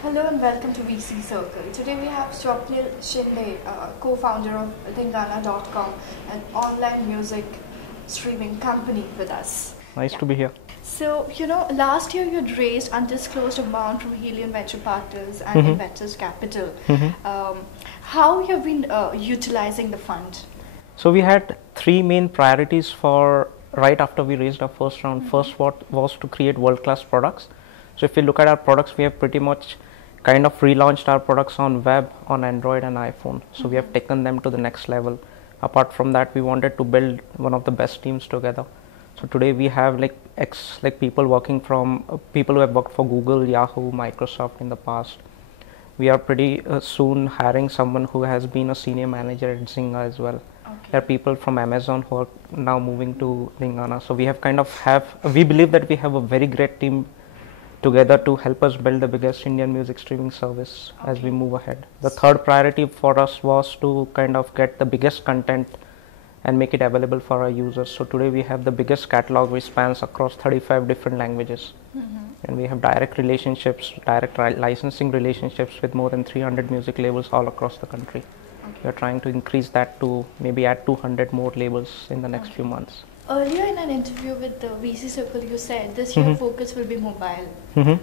Hello and welcome to VC Circle. Today we have Swapnil Shinde, co-founder of Dhingana.com, an online music streaming company with us. Nice to be here. So, last year you had raised undisclosed amount from Helium Venture Partners and Investors Capital. How have you been utilizing the fund? So we had three main priorities for right after we raised our first round. First was to create world-class products. So if you look at our products, we have pretty much kind of relaunched our products on web, on Android and iPhone. So we have taken them to the next level. Apart from that, we wanted to build one of the best teams together. So today we have people working from people who have worked for Google, Yahoo, Microsoft in the past. We are pretty soon hiring someone who has been a senior manager at Zynga as well. Okay. There are people from Amazon who are now moving to Dhingana. So we have we believe that we have a very great team together to help us build the biggest Indian music streaming service as we move ahead. The third priority for us was to kind of get the biggest content and make it available for our users. So today we have the biggest catalog which spans across 35 different languages. And we have direct licensing relationships with more than 300 music labels all across the country. We are trying to increase that to maybe add 200 more labels in the next few months. Earlier in an interview with the VC Circle, you said this year focus will be mobile.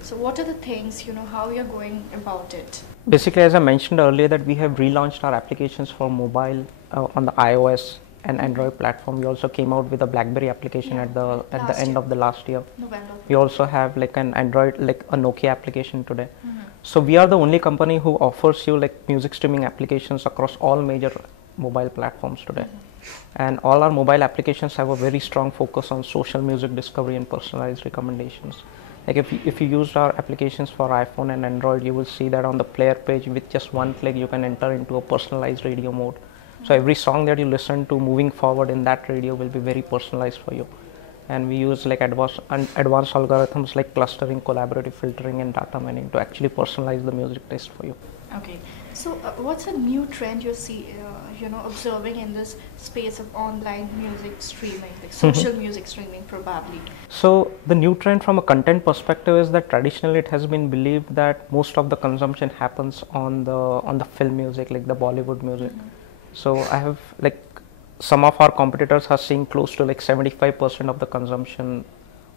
So what are the things, how you're going about it? Basically, as I mentioned earlier, that we have relaunched our applications for mobile on the iOS and Android platform. We also came out with a BlackBerry application at the end of the last year. November. We also have like an Android, like a Nokia application today. So we are the only company who offers you like music streaming applications across all major mobile platforms today. And all our mobile applications have a very strong focus on social music discovery and personalized recommendations. Like if you used our applications for iPhone and Android, you will see that on the player page with just one click you can enter into a personalized radio mode. So every song that you listen to moving forward in that radio will be very personalized for you. And we use like advanced algorithms like clustering, collaborative filtering and data mining to actually personalize the music taste for you. Okay, so what's a new trend you see, observing in this space of online music streaming, like social music streaming probably? So the new trend from a content perspective is that traditionally it has been believed that most of the consumption happens on the film music, like the Bollywood music. So I have like some of our competitors are seeing close to like 75% of the consumption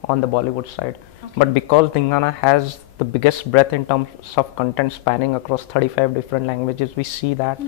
on the Bollywood side. But because Dhingana has the biggest breadth in terms of content spanning across 35 different languages, we see that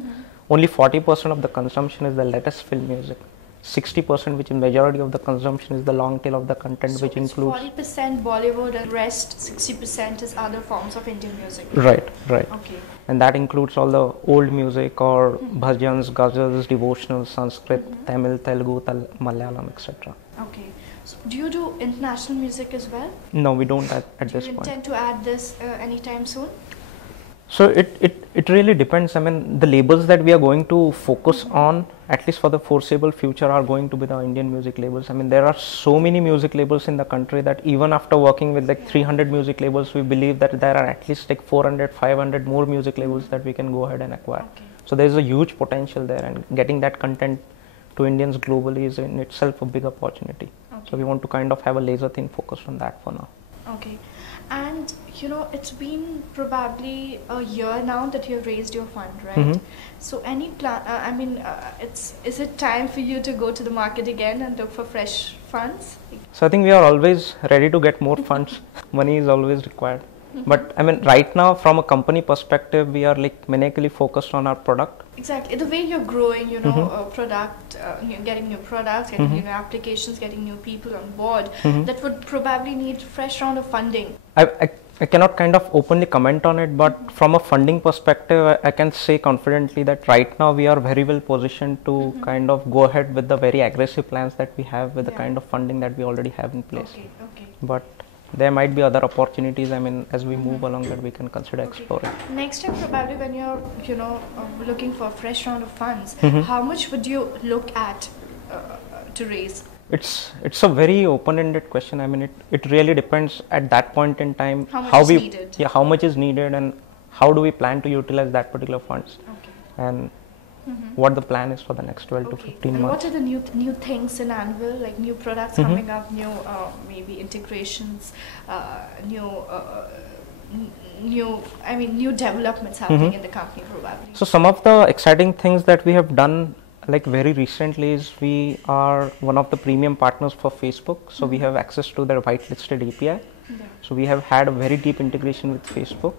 only 40% of the consumption is the latest film music. 60%, which is majority of the consumption, is the long tail of the content, so which includes 40% Bollywood and rest 60% is other forms of Indian music. Right. Okay. And that includes all the old music or bhajans, ghazals, devotional, Sanskrit, Tamil, Telugu, Malayalam, etc. Okay. So do you do international music as well? No, we don't at this point. Do you intend to add this anytime soon? So it really depends. I mean, the labels that we are going to focus on, at least for the foreseeable future, are going to be the Indian music labels. I mean, there are so many music labels in the country that even after working with like 300 music labels, we believe that there are at least like 400, 500 more music labels that we can go ahead and acquire. Okay. So there is a huge potential there, and getting that content to Indians globally is in itself a big opportunity. Okay. So we want to kind of have a laser thin focus on that for now. Okay. And it's been probably a year now that you have raised your fund, right? So any plan, is it time for you to go to the market again and look for fresh funds? So I think we are always ready to get more funds. Money is always required. But I mean, right now from a company perspective, we are like maniacally focused on our product. Exactly. The way you're growing, product, getting new products, getting new applications, getting new people on board, that would probably need fresh round of funding. I cannot kind of openly comment on it, but from a funding perspective, I can say confidently that right now we are very well positioned to kind of go ahead with the very aggressive plans that we have with the kind of funding that we already have in place. Okay. But there might be other opportunities, I mean, as we move along, that we can consider exploring. Next time probably when you're, looking for a fresh round of funds, how much would you look at to raise? It's a very open-ended question. I mean, it really depends at that point in time how much is needed and how do we plan to utilize that particular funds. Okay. And what the plan is for the next 12 to 15 and months. What are the new things in Anvil, like new products coming up, new maybe integrations, new new developments happening in the company probably. So some of the exciting things that we have done like very recently is we are one of the premium partners for Facebook. So we have access to their whitelisted API. Yeah. So we have had a very deep integration with Facebook.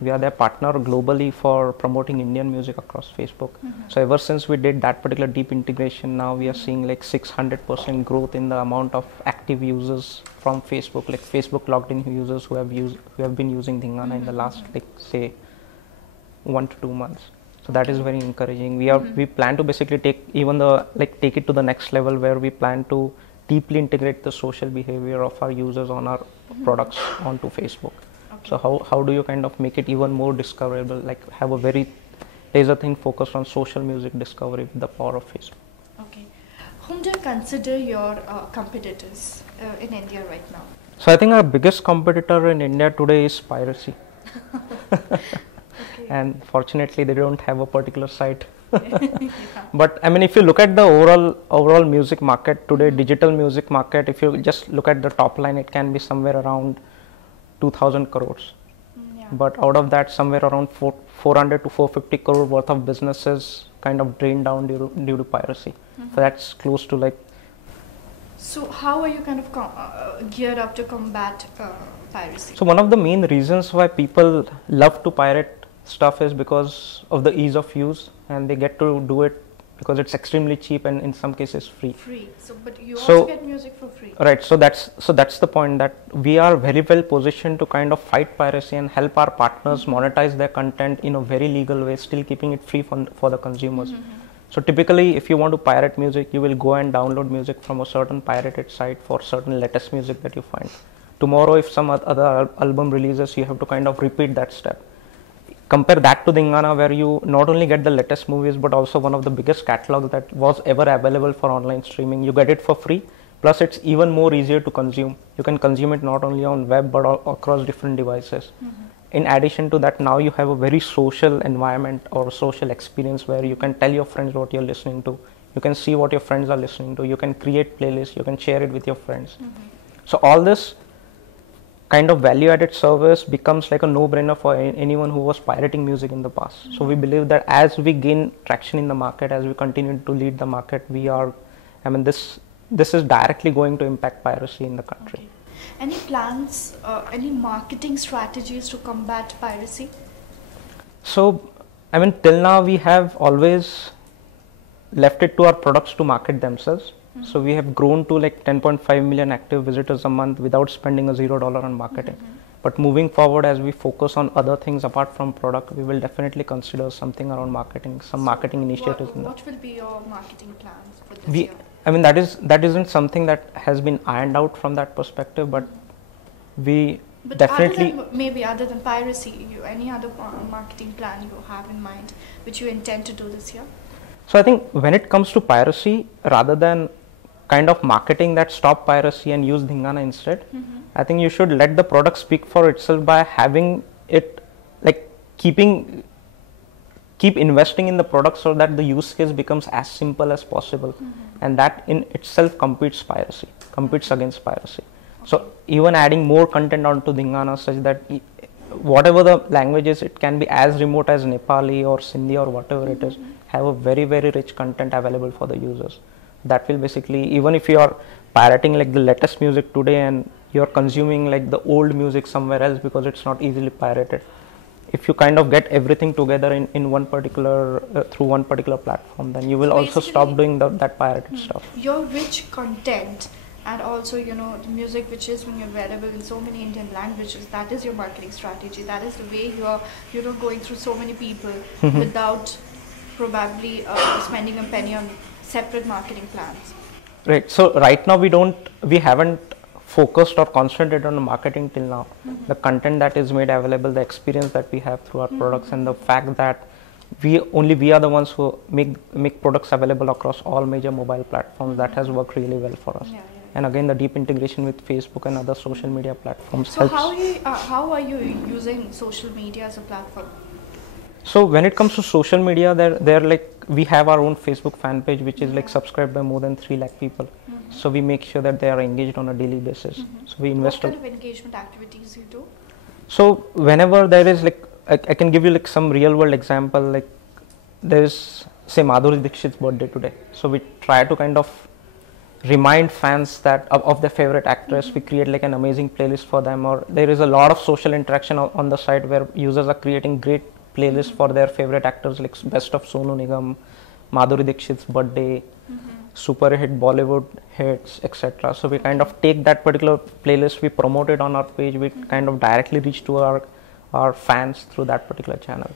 We are their partner globally for promoting Indian music across Facebook. So ever since we did that particular deep integration, now we are seeing like 600% growth in the amount of active users from Facebook, like Facebook logged in users who have been using Dhingana in the last like say 1 to 2 months. So that is very encouraging. We plan to basically take it to the next level where we plan to deeply integrate the social behavior of our users on our products onto Facebook. Okay. So how do you kind of make it even more discoverable, like have a very laser thing focused on social music discovery with the power of Facebook. Okay. Whom do you consider your competitors in India right now? So I think our biggest competitor in India today is Piracy. Okay. And fortunately they don't have a particular site. Yeah. But I mean, if you look at the overall music market today, digital music market, if you just look at the top line, it can be somewhere around 2,000 crores. Yeah. But out of that, somewhere around 400 to 450 crore worth of businesses kind of drained down due to piracy. So that's close to like. So how are you kind of geared up to combat piracy? So one of the main reasons why people love to pirate stuff is because of the ease of use, and they get to do it because it's extremely cheap and in some cases free. Free. So, but you So- also get music for free. Right. So that's the point, that we are very well positioned to kind of fight piracy and help our partners monetize their content in a very legal way, still keeping it free for the consumers. So typically, if you want to pirate music, you will go and download music from a certain pirated site for certain latest music that you find. Tomorrow, if some other album releases, you have to kind of repeat that step. Compare that to Dhingana, where you not only get the latest movies, but also one of the biggest catalogs that was ever available for online streaming. You get it for free. Plus, it's even more easier to consume. You can consume it not only on web, but across different devices. In addition to that, now you have a very social environment or social experience where you can tell your friends what you're listening to. You can see what your friends are listening to. You can create playlists. You can share it with your friends. So all this kind of value-added service becomes like a no-brainer for anyone who was pirating music in the past. So we believe that as we gain traction in the market, as we continue to lead the market, this is directly going to impact piracy in the country. Okay. Any plans, any marketing strategies to combat piracy? So, I mean, till now we have always left it to our products to market themselves. So we have grown to like 10.5 million active visitors a month without spending a $0 on marketing. But moving forward, as we focus on other things apart from product, we will definitely consider something around marketing, some marketing initiatives. What will be your marketing plans for this year? I mean, that isn't something that has been ironed out from that perspective, but we definitely. Other than piracy, any other marketing plan you have in mind which you intend to do this year? So I think when it comes to piracy, rather than kind of marketing that stop piracy and use Dhingana instead, I think you should let the product speak for itself by having it like keep investing in the product so that the use case becomes as simple as possible, and that in itself competes against piracy. So even adding more content onto Dhingana such that whatever the language is, it can be as remote as Nepali or Sindhi or whatever it is, have a very, very rich content available for the users. That will basically, even if you are pirating like the latest music today and you are consuming like the old music somewhere else because it's not easily pirated, if you kind of get everything together in one particular through one particular platform, then you will also stop doing that pirated stuff. Your rich content and also the music which is being available in so many Indian languages, that is your marketing strategy. That is the way you are going through so many people without probably spending a penny on separate marketing plans. Right. So right now we haven't focused or concentrated on marketing till now. The content that is made available, the experience that we have through our products, and the fact that we are the ones who make products available across all major mobile platforms, that has worked really well for us. And again, the deep integration with Facebook and other social media platforms helps. How are you using social media as a platform? So when it comes to social media, they're like, we have our own Facebook fan page which is like subscribed by more than 3 lakh people. So we make sure that they are engaged on a daily basis. So we invest. What kind of engagement activities you do? So whenever there is like, I can give you like some real world example, like there is say Madhuri Dixit's birthday today. So we try to kind of remind fans that of their favorite actress. We create like an amazing playlist for them, or there is a lot of social interaction on the site where users are creating great playlists for their favorite actors, like best of Sonu Nigam, Madhuri Dixit's birthday, super hit Bollywood hits, etc. So we kind of take that particular playlist, we promote it on our page, we kind of directly reach to our fans through that particular channel.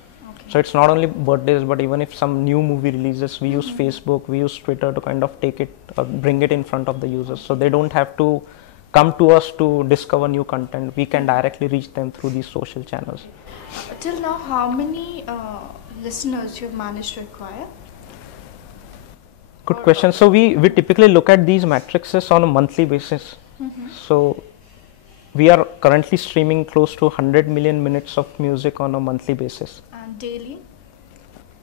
So it's not only birthdays, but even if some new movie releases, we use Facebook, we use Twitter to kind of take it or bring it in front of the users. So they don't have to come to us to discover new content. We can directly reach them through these social channels. Till now, how many listeners you've managed to acquire? Good question. So we typically look at these matrices on a monthly basis. So we are currently streaming close to 100 million minutes of music on a monthly basis. And daily?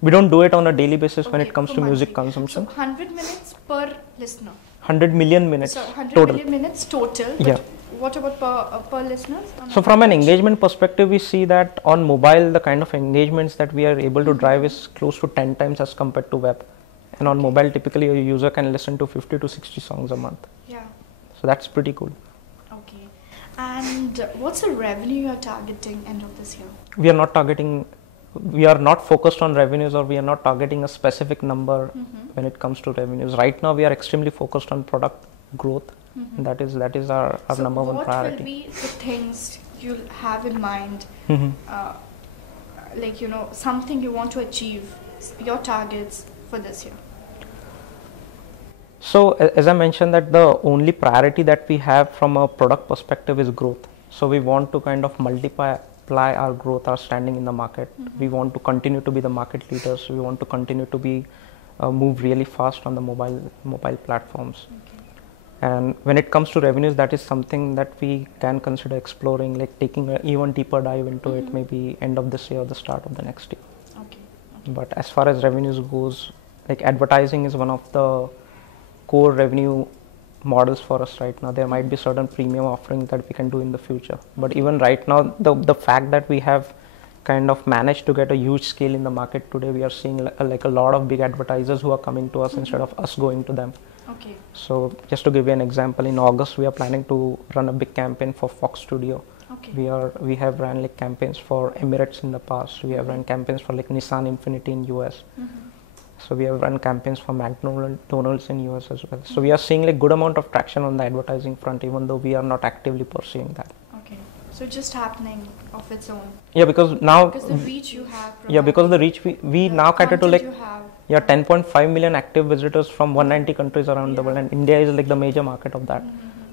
We don't do it on a daily basis when it comes to monthly. Music consumption. So 100 minutes per listener? 100 million minutes so 100 total. million minutes total. But yeah. What about per listeners? So from an engagement perspective, we see that on mobile, the kind of engagements that we are able to drive is close to 10 times as compared to web. And on mobile, typically a user can listen to 50 to 60 songs a month. Yeah. So that's pretty cool. Okay. And what's the revenue you're targeting end of this year? We are not focused on revenues, or we are not targeting a specific number when it comes to revenues. Right now, we are extremely focused on product growth. And that is our number one priority. What will be the things you'll have in mind, like, something you want to achieve, your targets for this year? So as I mentioned, that the only priority that we have from a product perspective is growth. So we want to kind of multiply our growth, our standing in the market. We want to continue to be the market leaders. We want to continue to be move really fast on the mobile platforms. And when it comes to revenues, that is something that we can consider exploring, like taking an even deeper dive into it, maybe end of this year or the start of the next year. Okay. But as far as revenues goes, like advertising is one of the core revenue models for us right now. There might be certain premium offerings that we can do in the future. But even right now, the fact that we have kind of managed to get a huge scale in the market today, we are seeing like a lot of big advertisers who are coming to us instead of us going to them. Okay. So just to give you an example, in August we are planning to run a big campaign for Fox Studio. Okay. We have run like campaigns for Emirates in the past. We have run campaigns for like Nissan Infiniti in US. So we have run campaigns for McDonald's in US as well. So we are seeing like good amount of traction on the advertising front, even though we are not actively pursuing that. Okay. So just happening of its own. Yeah, because now the reach you have. Yeah, because the reach we now cater to like 10.5 million active visitors from 190 countries around the world, and India is like the major market of that.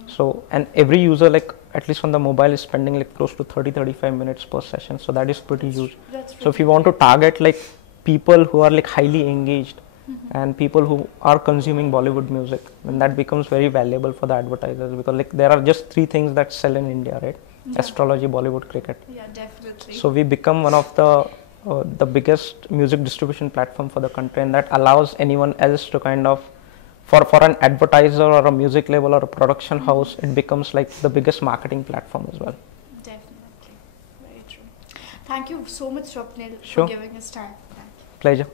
So, and every user, like at least on the mobile, is spending like close to 30-35 minutes per session. So that is pretty huge. So if you want to target like people who are like highly engaged and people who are consuming Bollywood music, then that becomes very valuable for the advertisers, because like there are just three things that sell in India, right? Astrology, Bollywood, cricket. Yeah, definitely. So we become one of the biggest music distribution platform for the country, and that allows anyone else to kind of, for an advertiser or a music label or a production house, it becomes like the biggest marketing platform as well. Definitely. Very true. Thank you so much, Swapnil, Sure. for giving us time. Pleasure.